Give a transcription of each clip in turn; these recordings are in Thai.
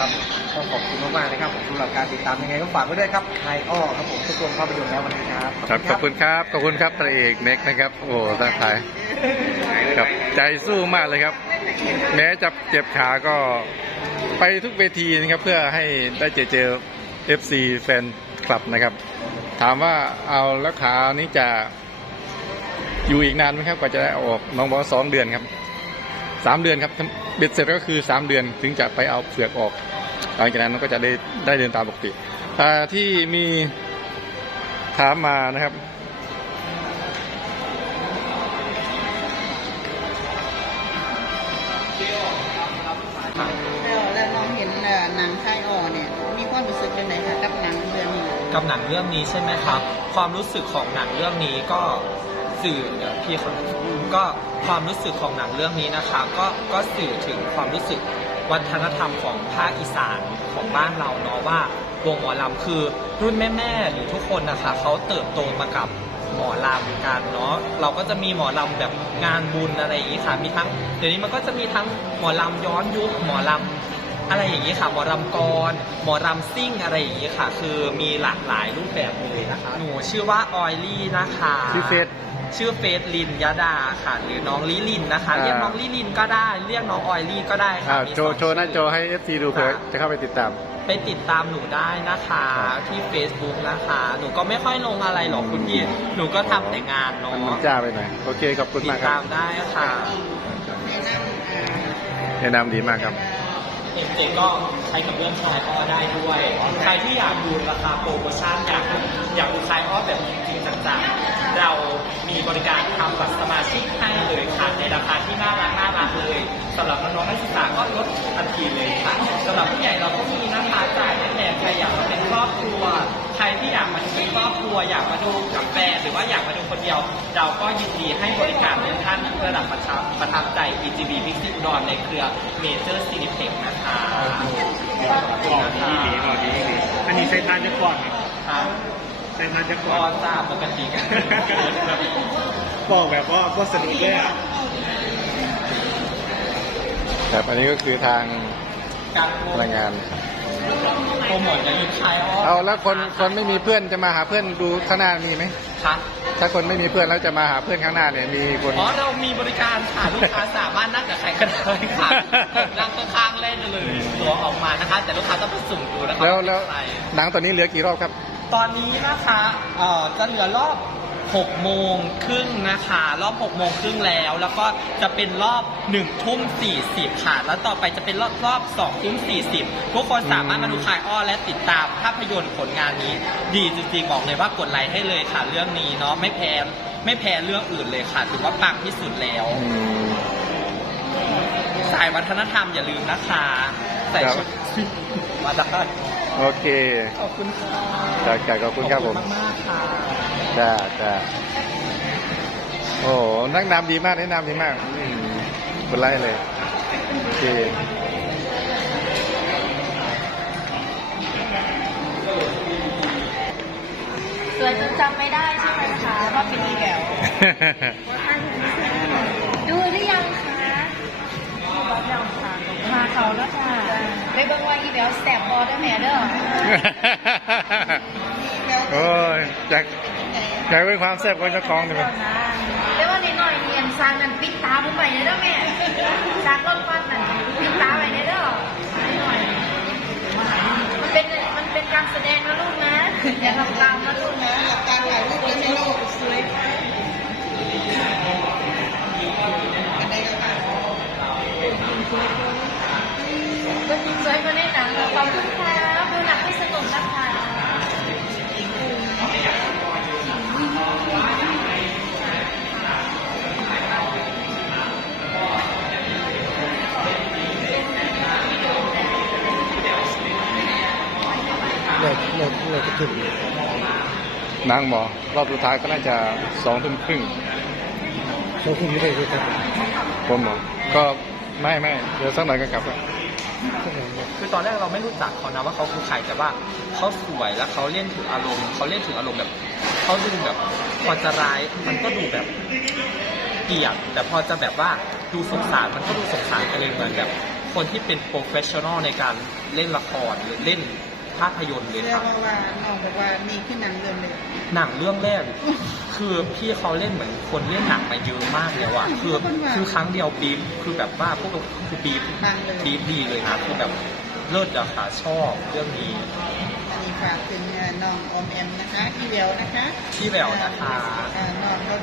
ครับก็ขอบคุณมากๆนะครับผมสำหรับการติดตามยังไงก็ฝากไว้ด้วยครับไคอ้อครับผมทุกโรงภาพยนตร์แล้ววันนี้ครับครับขอบคุณครับขอบคุณครับพระเอกเน็กนะครับโอ้ตั้งทายครับใจสู้มากเลยครับ แม้จะเจ็บขาก็ไปทุกเวทีนะครับเพื่อให้ได้เจอเจอ FC แฟนคลับนะครับ ถามว่าเอาแล้วขานี้จะอยู่อีกนานไหมครับกว่าจะได้เอาออกน้องบอกว่าสองเดือนครับสามเดือนครับ เบ็ดเสร็จก็คือสามเดือนถึงจะไปเอาเปลือกออกหลังจากนั้นมันก็จะได้ได้เดินตามปกติอ่าที่มีถามมานะครับ แล้วแล้วน้องเห็นเอ่อหนังค่ายอ่อเนี่ย มีความรู้สึกยังไงคะกับหนังเรื่องนี้ กับหนังเรื่องนี้ใช่ไหมครับ ความรู้สึกของหนังเรื่องนี้ก็ สื่อเดี๋ยวพี่คนก็ความรู้สึกของหนังเรื่องนี้นะคะ ก็ก็สื่อถึงความรู้สึกวัฒนธรรมของภาคอีสานของบ้านเราเนาะว่าวงหมอลำคือรุ่นแม่ๆหรือทุกคนนะคะเขาเติบโตมากับหมอลำกันเนาะเราก็จะมีหมอลำแบบงานบุญอะไรอย่างนี้ค่ะมีทั้งเดี๋ยวนี้มันก็จะมีทั้งหมอลำย้อนยุคหมอลำอะไรอย่างนี้ค่ะหมอรำกรหมอรำซิ่งอะไรอย่างนี้ค่ะ คือมีหลากหลายรูปแบบเลยนะคะ หนูชื่อว่าออยลี่นะคะชื่อเฟซ ชื่อเฟซลินยดาค่ะ หรือน้องลิลินนะคะอ่าเรียกน้องลิลินก็ได้ เรียกน้องออยลี่ก็ได้ค่ะอ่ามีโชว์สองโชว์หน้าจอให้ FC ดูเผื่อจะเข้าไปติดตาม ไปติดตามหนูได้นะคะครับที่ Facebook นะคะ หนูก็ไม่ค่อยลงอะไรหรอกคุณพี่หนูก็ทำแต่งานเนาะมันจ้าไปหน่อยโอเคขอบคุณติมาดกครัตาบมได้ค่ะแนะนำอ่าแนะนำดีมากครับ เด็กๆก็ใช้กับเรื่องคลายอ้อได้ด้วย ใครที่อยากดูราคาโปรโมชั่นอยากอยากดูคลายอ้อแบบจริงๆจังๆ เรามีบริการทำบัตรสมาชิกให้เลยค่ะในราคาที่น่ารักน่ารักเลยสำหรับน้องๆนักศึกษาก็ลดทันทีเลยค่ะสำหรับผู้ใหญ่เราก็มีนะคะจ่ายไม่แพงใครอยากมาเป็นครอบครัว ใครที่อยากมาดูเป็นครอบครัวอยากมาดู ว่าอยากมาดูคนเดียว เราก็ยินดีให้บริการทุกท่านระดับประทับประทับใจ EGB Big City อุดรในเครือ Major Cineplex นะคะก่อนดีดีก่อนดีดีอันนี้ใช้ทานจะก่อนครับครับใช้ทานจะก็ก่อนทราบปกติกันบอกแบบว่าก็สนุกเลยอะ ครับอันนี้ก็คือทาง พนักงานโปรโมทอย่าลืมคลายอ้อเอาแล้วคนคนไม่มีเพื่อนจะมาหาเพื่อนดูข้างหน้ามีไหมค่ะถ้าคนไม่มีเพื่อนแล้วจะมาหาเพื่อนข้างหน้าเนี่ยมีคนอ๋อเรามีบริการค่ะลูกค้าสามารถนั่งกับใครก็ได้ค่ะผมนั่งข้างๆเล่นเลยตัวออกมานะคะ แต่ลูกค้าต้องไปสุ่มดูนะคะแล้วแล้วาเป็นใครหนังตอนนี้เหลือกี่รอบครับ ตอนนี้นะคะเอ่อจะเหลือรอบ 6โมงครึ่งนะคะ รอบ6โมงครึ่งแล้ว แล้วก็จะเป็นรอบ1ทุ่ม40ค่ะ แล้วต่อไปจะเป็นรอบรอบ2ทุ่ม40ทุกคนสามารถมาดูคลายอ้อและติดตามภาพยนตร์ผลงานนี้ ดีจริงๆบอกเลยว่ากดไลค์ให้เลยค่ะ เรื่องนี้เนาะไม่แพ้ไม่แพ้เรื่องอื่นเลยค่ะถือว่าปังที่สุดแล้วอืมสายวัฒนธรรมอย่าลืมนะคะใส่ชุดมาได้โอเคขอบคุณค่ะจ้าจ้าขอบคุณครับผมขอณมากๆค่ะ จ้าจ้าโอ้โหนักนำดีมากแนะนำดีมากอืมเป็นไรเลย โอเคสวยจนจำไม่ได้ใช่ไหมคะว่าเป็นอีแววดูหรือยังคะดูรับยังค่ะมาเขาแล้วค่ะไปเบิ่งว่าอีแววแสบบอได้แม่เด้อโอ้ยอยาก อยากเป็นความแซ่บของเจ้าของเลยไหมเรียกว่าในหน่อยเนียนสร้างนั้นปิดตาผมไปเลยเด้อแม่สร้างรถฟัดนั่นปิดตาไปเลยเด้อนิดหน่อยมันเป็นมันเป็นการแสดงนะลูกนะอย่าทำตามนะลูกนะหลับตาถ่ายรูปแล้วไม่โลกสวยอันใดก็ค่ะก็จริงสวยกว่าในหนังขอบคุณค่ะ เลิกเลิกเลิกจะถึงนางหมอรอบสุดท้ายก็น่าจะสองทุ่มครึ่งเขาคุณไม่ได้เลยครับผมหมอก็ไม่ไม่เดี๋ยวสักหน่อยก็กลับแล้วคือตอนแรกเราไม่รู้จักเขานะว่าเขาคือใครแต่ว่าเขาสวยแล้วเขาเล่นถึงอารมณ์เขาเล่นถึงอารมณ์แบบเขาดูแบบพอจะร้ายมันก็ดูแบบเกลียดแต่พอจะแบบว่าดูสงสารมันก็ดูสงสารกันเลยเหมือนแบบคนที่เป็นโปรเฟชชั่นอลในการเล่นละครหรือเล่น ภาพยนตร์เลยเรีคยรักบว่าน้องบอกว่านี่คือหนังเรื่องเลย หนังเรื่องแรก คือพี่เขาเล่นเหมือนคนเล่นหนังมาเยอะมากเลยว่ะคือคือครั้งเดียวบีบคือแบบว่าพวกเราคือบีบบังเลย บีบดีเลยนะคือแบบเลิศอะค่ะชอบเรื่องนี้อันนี้ฝากถึงเอ่อน้องออมแอมนะคะพี่แววนะคะพี่แววนะคะเอ่อน้องก็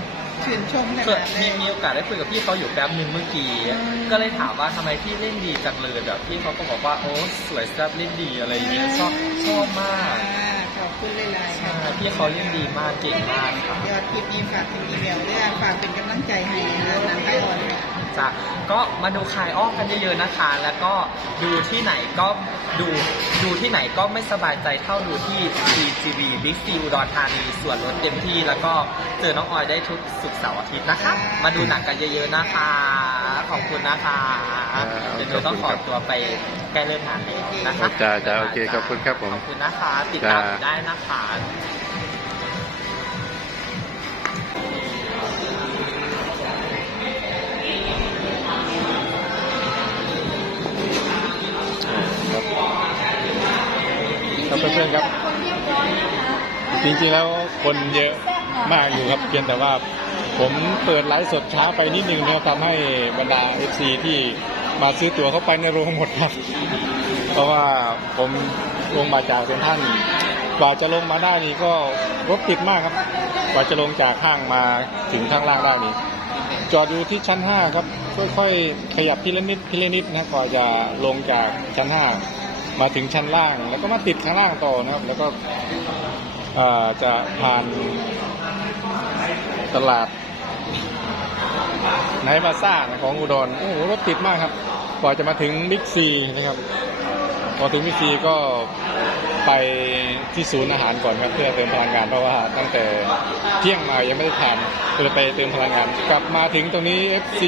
ชื่นชมขเกิดนาดเลมีย มีโอกาสได้คุยกับพี่เขาอยู่แป๊บหนึ่งเมื่อกี้ อืมก็เลยถามว่าทำไมพี่เล่นดีจังเลยแบบพี่เขาก็บอกว่าโอ้สวยแซ่บเล่นดีอะไรอย่างเงี้ยชอบชอบมากอ่าขอบคุณหลายๆใช่ค่ะพี่เขาเล่นดีมากเก่งมากค่ะเดี๋ยวคลิปนี้ฝากถึงพี่แววด้วยฝากเป็นกำลังใจให้นะหนังไทยอ่อนค่ะ จ้ะก็มาดูคลายอ้อกันเยอะๆนะคะ แล้วก็ดูที่ไหนก็ดูดูที่ไหนก็ไม่สบายใจเท่าดูที่ CGV Big C อุดรธานีส่วนลดเต็มที่ แล้วก็เจอน้องออยได้ทุกสุกร์เสาร์อาทิตย์นะคะ มาดูหนังกันเยอะๆนะคะ ขอบคุณนะคะครับเดี๋ยวหนูต้องขอตัวไปใกล้เริ่มงานแล้วนะคะจ้าจ้าโอเคขอบคุณครับผม ขอบคุณนะคะ ติดตามจ้าอยู่ได้นะคะ ครับเพื่อนๆครับ จริงๆแล้วคนเยอะมากอยู่ครับเพียงแต่ว่าผมเปิดไลฟ์สดช้าไปนิดนึงเนี่ยทำให้บรรดา FC ที่มาซื้อตั๋วเข้าไปในโรงหมดครับ เพราะว่าผมลงมาจากเซนทรัลกว่าจะลงมาได้นี่ก็รถติดมากครับ กว่าจะลงจากห้างมาถึงข้างล่างได้นี่จอดอยู่ที่ชั้น 5 ครับ ค่อยๆ ขยับทีละนิดทีละนิดนะกว่าจะลงจากชั้น 5 มาถึงชั้นล่าง แล้วก็มาติดข้างล่างต่อนะครับ แล้วก็จะผ่านตลาดไนท์บาซ่าของอุดรโอ้โหรถติดมากครับกว่าจะมาถึงบิ๊กซีนะครับพอถึงบิ๊กซีก็ไปที่ศูนย์อาหารก่อนครับเพื่อเติมพลังงานเพราะว่าตั้งแต่เที่ยงมายังไม่ได้ทานก็เลยไปเติมพลังงาน กลับมาถึงตรงนี้ FC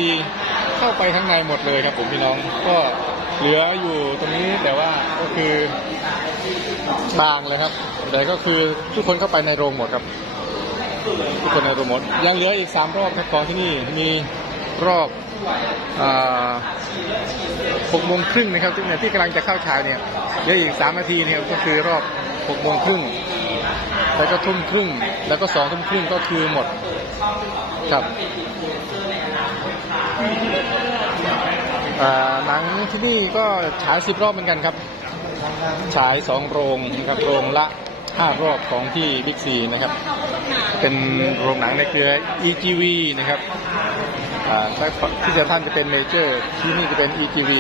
เข้าไปข้างในหมดเลยครับผมพี่น้องก็ เหลืออยู่ตรงนี้แต่ว่าก็คือบางเลยครับ แต่ก็คือทุกคนเข้าไปในโรงหมดครับ ทุกคนในโรงหมด ยังเหลืออีกสามรอบครับของที่นี่มีรอบหกโมงครึ่งนะครับที่เนี่ยที่กำลังจะเข้าฉายเนี่ยเหลืออีกสามนาทีเนี่ยก็คือรอบหกโมงครึ่งแล้วก็ทุ่มครึ่ง แล้วก็สองทุ่มครึ่งก็คือหมดครับ หนังที่นี่ก็ฉายสิบรอบเหมือนกันครับ ฉายสองโรงนะครับโรงละห้ารอบของที่บิ๊กซีนะครับ เป็นโรงหนังในเครือ EGV นะครับอ่าถ้าที่จะท่านจะเป็นเมเจอร์ ที่นี่จะเป็น EGV